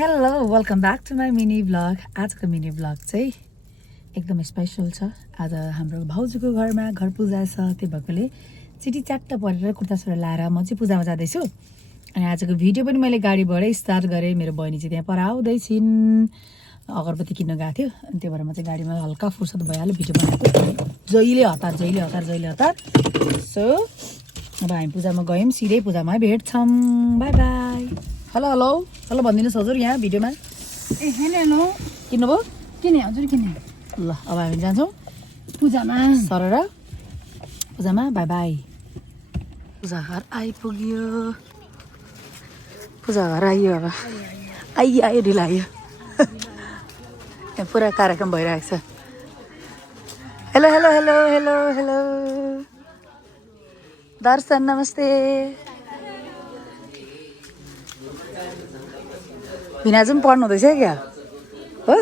Hello welcome back to my mini blog. आजको mini blog चाहिँ एकदम स्पेसल छ। आज हाम्रो भाउजूको घरमा घर पूजा छ, त्यो भएकोले चिठी च्याट्ट परेर कुर्ता सुरुवाल लाएर म चाहिँ पूजामा जाँदैछु। अनि आजको भिडियो पनि मैले गाडीबाटै स्टार्ट गरेँ। मेरो बहिनी चाहिँ त्यहाँ पर आउँदैछिन्, अगरबत्ती किन्न गएको थियो। अनि त्यो भएर म चाहिँ गाडीमा हल्का फुर्सद भइहाल्यो भिडियो बनाएको। जहिले हतार। सो अब हामी पूजामा गयौँ, सिधै पूजामा भेट्छौँ। By by. हेलो भनिदिनुहोस् हजुर यहाँ भिडियोमा। ए हेलो किन्नुभयो? किने हजुर किने। ल अब हामी जान्छौँ पूजामा सरेर पूजामा। By by. पूजा घर आइपुग्यो, पूजा घर आइयो। अब आइयो ढिलो आयो। यहाँ पुरा कार्यक्रम भइरहेको छ। हेलो दर्शन नमस्ते। भिनाजु पनि पढ्नु हुँदैछ क्या हो?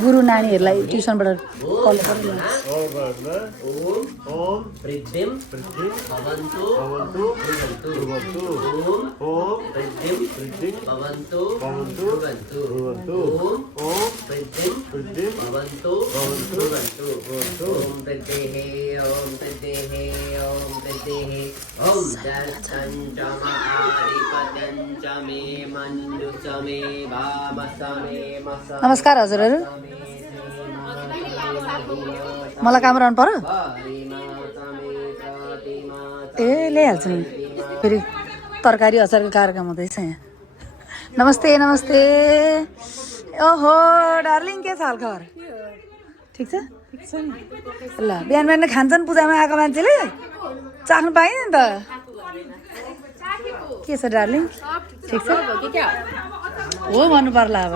गुरु नानीहरूलाई ट्युसनबाट कल गर्नु। नमस्कार हजुरहरू। मलाई काम रहनु पर्यो? ए ल्याइहाल्छु नि। फेरि तरकारी अचारको कार्यक्रम हुँदैछ यहाँ। नमस्ते। ओहो डार्लिङ, के छ हालखबर? ठिक छ ल। बिहान खान्छन् पूजामा आएको मान्छेले, चाख्नु पाइँदैन नि त। के छ डार्लिङ, ठिक छ हो भन्नु पर्ला अब।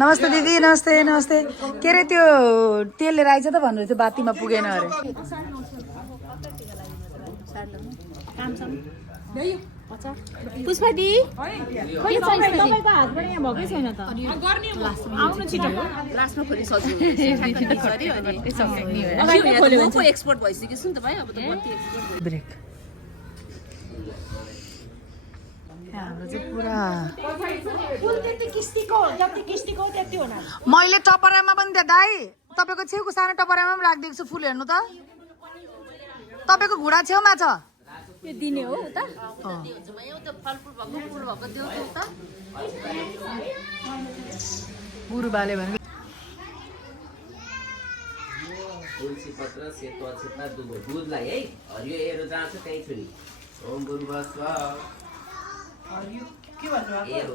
नमस्ते दिदी। नमस्ते। के अरे त्यो तेल लिएर आइज त भन्नु थियो, बातीमा पुगेन अरे। पुष्पा दी तपाईँको हातबाट यहाँ भएकै छैन त। आउनु छिटो, लास्टमा खोली सजिलो एक्सपोर्ट भइसक्यो नि त भाइ। अब त ब्रेक हाम्रो चाहिँ पुरा। मैले टपरामा पनि दिएँ दाइ, तपाईँको छेउको सानो टपरामा पनि राखिदिएको छु। फुल हेर्नु त, तपाईँको घुँडा छेउमा छ। यो दिने हो त। गुरुबाले भने तुलसी पत्र सेतो अक्षता दुधलाई है हरियो एरो जहाँ छ त्यही छु नि। ओम गुरुवा स्वाहा। हरियो के भन्नु अब? एरो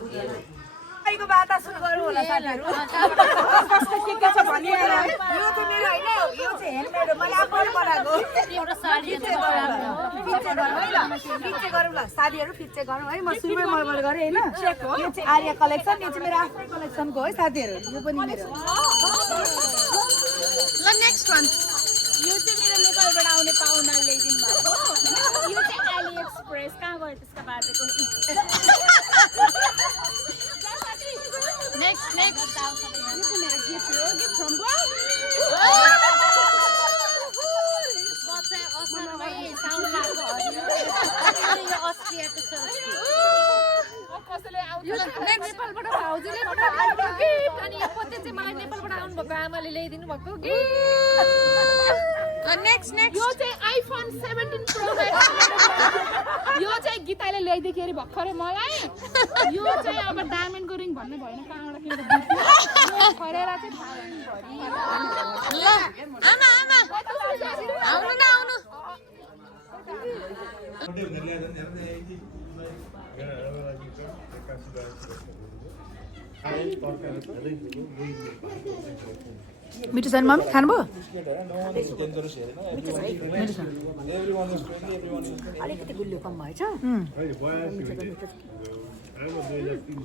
आइको बाता सुरु गरौँ होला साथीहरु। के छ भनिएर यो चाहिँ मेरो हैन, यो चाहिँ ह्यान्डमेड हो। मैले आफैले बनाएको एउटा साडी पिच्चे गरौँ ल साथीहरु। पिच्चे गरौँ है। म सुरुमै मलमल गरे हैन। यो चाहिँ आर्या कलेक्सन, यो चाहिँ मेरो आफ्नै कलेक्सनको हो साथीहरु। यो पनि मेरो ल। नेक्स्ट वान यो चाहिँ मेरो नेपालबाट आउने पाहुनाले ल्याइदिनु भएको हो। यो चाहिँ आली एक्सप्रेस कहाँ गयो त्यसका बाटोको। नेक्स्ट यो चाहिँ मेरो गिफ्ट हो, गिफ्ट फ्रम बम। बच्चा असरमै साउन्ड लागेको हरियो। यो अस्ट्रियाको छ। यो नेपालबाट भाउजूले पठाउनु गिफ्ट। अनि यो पछि चाहिँ मलाई नेपालबाट आउनुभएको आमाले ल्याइदिनु भएको गिफ्ट। नेक्स्ट यो चाहिँ आइफोन 17 प्रो म्याक्स। यो चाहिँ गीताले ल्याइदिएखेरि भर्खरै मलाई। यो चाहिँ अब डायमन्डको रिङ भन्ने भएन, कहाँबाट किनेको खरेर चाहिँ थाहा ल आमा आउनु न आउनु। मिठो छ नि मम्मी, खानुभयो? अलिकति गुलियो कम भएछ।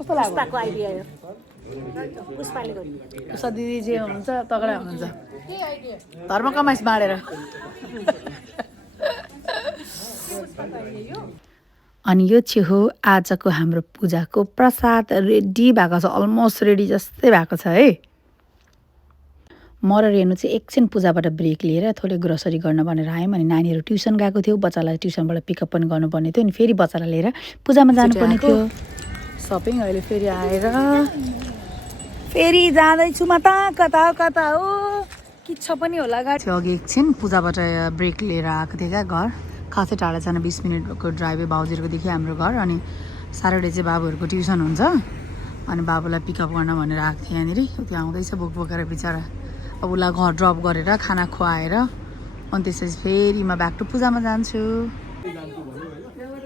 कस्तो लाग्यो? पुष्पा दिदी जे हुनुहुन्छ तगडा हुनुहुन्छ धर्म कमाइस बाँडेर अनि यो चाहिँ हो आजको हाम्रो पूजाको प्रसाद रेडी भएको छ अलमोस्ट रेडी जस्तै भएको छ है म र रेनु चाहिँ एकछिन पूजाबाट ब्रेक लिएर थोरै ग्रोसरी गर्न भनेर आयौँ अनि नानीहरू ट्युसन गएको थियो बच्चालाई ट्युसनबाट पिकअप पनि गर्नुपर्ने थियो अनि फेरि बच्चालाई लिएर पूजामा जानुपर्ने थियो सपिङ अहिले फेरि आएर फेरि जाँदैछु म त कता कता हो किच्छ पनि होला गाडी अघि एकछिन पूजाबाट ब्रेक लिएर आएको थिएँ क्या घर खासै टाढा जान 20 मिनटको ड्राइभै भाउजूहरूको देखि हाम्रो घर अनि स्याटरडे चाहिँ बाबुहरूको ट्युसन हुन्छ अनि बाबुलाई पिकअप गर्न भनेर आएको थिएँ यहाँनिर त्यो आउँदैछ बोक बोकेर बिचरा अब उसलाई घर ड्रप गरेर खाना खुवाएर अनि त्यसपछि फेरि म ब्याक टु पूजामा जान्छु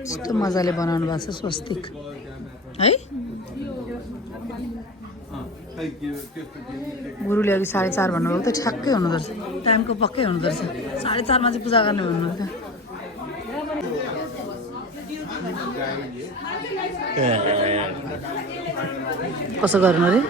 यस्तो मजाले बनाउनु भएको छ स्वस्तिक है गुरुले अघि 4:30 भन्नुभएको त ठ्याक्कै हुँदो रहेछ टाइमको पक्कै हुँदो रहेछ 4:30 मा चाहिँ पूजा गर्ने भन्नुभएको कसो गर्नु रे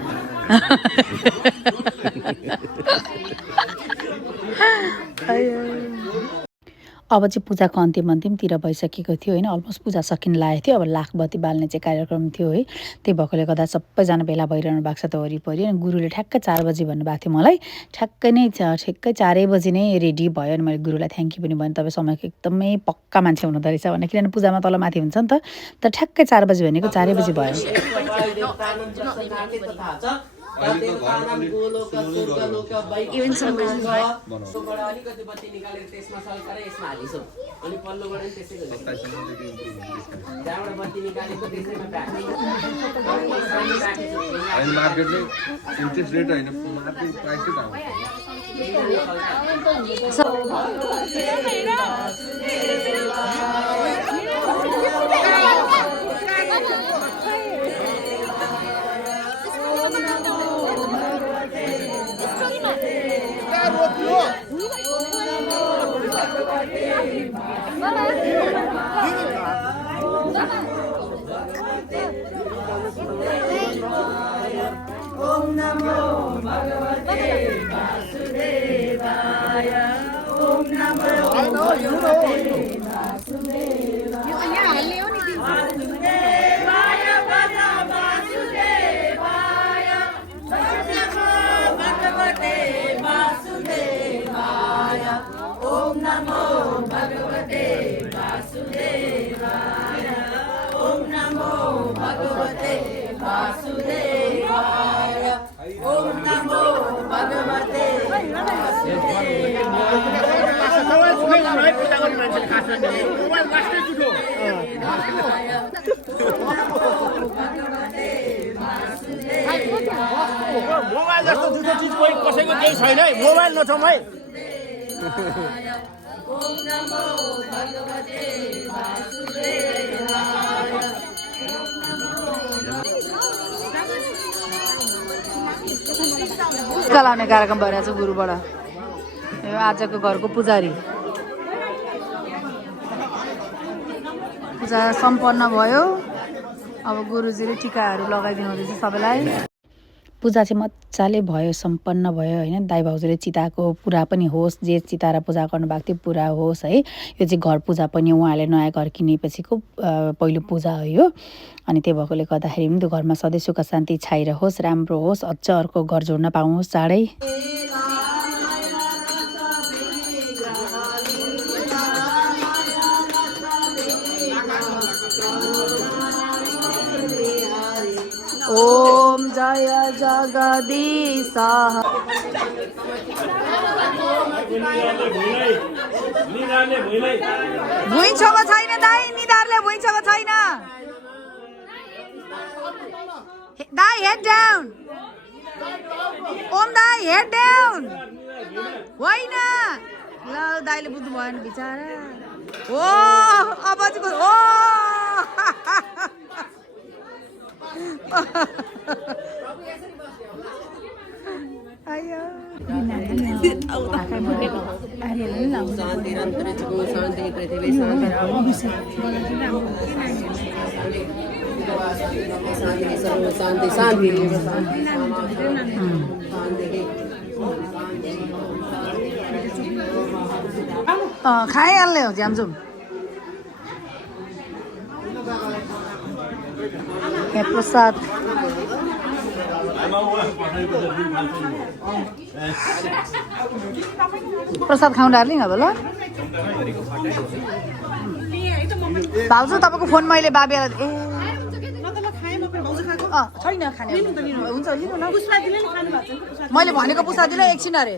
अब चाहिँ पूजाको अन्तिमतिर भइसकेको थियो होइन अलमोस्ट पूजा सकिन लागेको थियो अब लाख बत्ती बाल्ने चाहिँ कार्यक्रम थियो है त्यही भएकोले गर्दा सबैजना भेला भइरहनु भएको छ त वरिपरि अनि गुरुले ठ्याक्कै 4 बजी भन्नुभएको थियो मलाई ठ्याक्कै 4 बजी नै रेडी भयो अनि मैले गुरुलाई थ्याङ्क यू पनि भने तपाईँ समयको एकदमै पक्का मान्छे हुनुहुँदो रहेछ भने किनभने पूजामा तल माथि हुन्छ नि त तर ठ्याक्कै 4 बजी भनेको 4 बजी भयो अलिकति बत्ती निकालेर त्यसमा सल्काएर यसमा हालिसो अनि पल्लोबाट पनि त्यसै गरी त्यहाँबाट बत्ती निकालेको त्यसैमा मार्केट चाहिँ इन्ट्रेस्ट रेट होइन मार्केट प्राइस ओम नमो भगवते वासुदेवाय ओम नमो भगवते वासुदेवाय वासुदेवाय वासुदेवाय ओम नमो भगवते वासुदेवाय ओम नमो भगवते वासुदेवाय ओम नमो भगवते वासुदेवाय ओम नमो भगवते मोबाइल जस्तो जुठो चिज कोही कसैको केही छैन है मोबाइल नछौँ है ओम नमो भगवते वासुदेवाय टिका लाउने कार्यक्रम भइरहेछ गुरुबाट यो आजको घरको पुजारी पूजा सम्पन्न भयो अब गुरुजीले टिकाहरू लगाइदिनु हुँदैछ सबैलाई पूजा चाहिँ मजाले भयो सम्पन्न भयो होइन दाइ भाउजूले चिताको पुरा पनि होस् जे चिताएर पूजा गर्नुभएको थियो पुरा होस् है यो चाहिँ घर पूजा पनि उहाँले नयाँ घर किनेपछिको पहिलो पूजा हो यो अनि त्यही भएकोले गर्दाखेरि पनि त्यो घरमा सधैँ सुख शान्ति छाइरहोस् राम्रो होस् अझ अर्को घर जोड्न पाउनुहोस् चाँडै ओम जय जगदीश भुइँ छेउमा छैन दाइ निधारले भुइँ छेउमा छैन दाइ हेड डाउन ओम दाइ हेड डाउन होइन ल दाइले बुझ्नु भएन बिचारा ओ अब चाहिँ ओ आयो शान्तिरन्तरिक्षको शान्ति पृथ्वी शान्ति शान्ति सर्व शान्ति शान्ति खाइहाल्ने हो झ्यामझुम यहाँ प्रसाद प्रसाद खाउँ डार्लिङ अब ल भाउजू तपाईँको फोन मैले बाबेलाई छैन खाने हुन्छ लिनु न मैले भनेको पुसा दिनु एकछिन अरे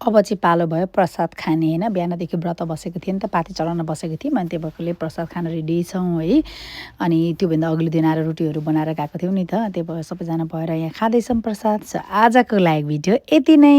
अब चाहिँ पालो भयो प्रसाद खाने होइन बिहानदेखि व्रत बसेको थिएँ नि त पाती चढाउन बसेको थिएँ अनि त्यही भएकोले प्रसाद खान रेडी छौँ है अनि त्योभन्दा अघिल्लो दिन आएर रोटीहरू बनाएर गएको थियौँ नि त त्यही भएर सबैजना भएर यहाँ खाँदैछौँ प्रसाद आजको लागि भिडियो यति नै।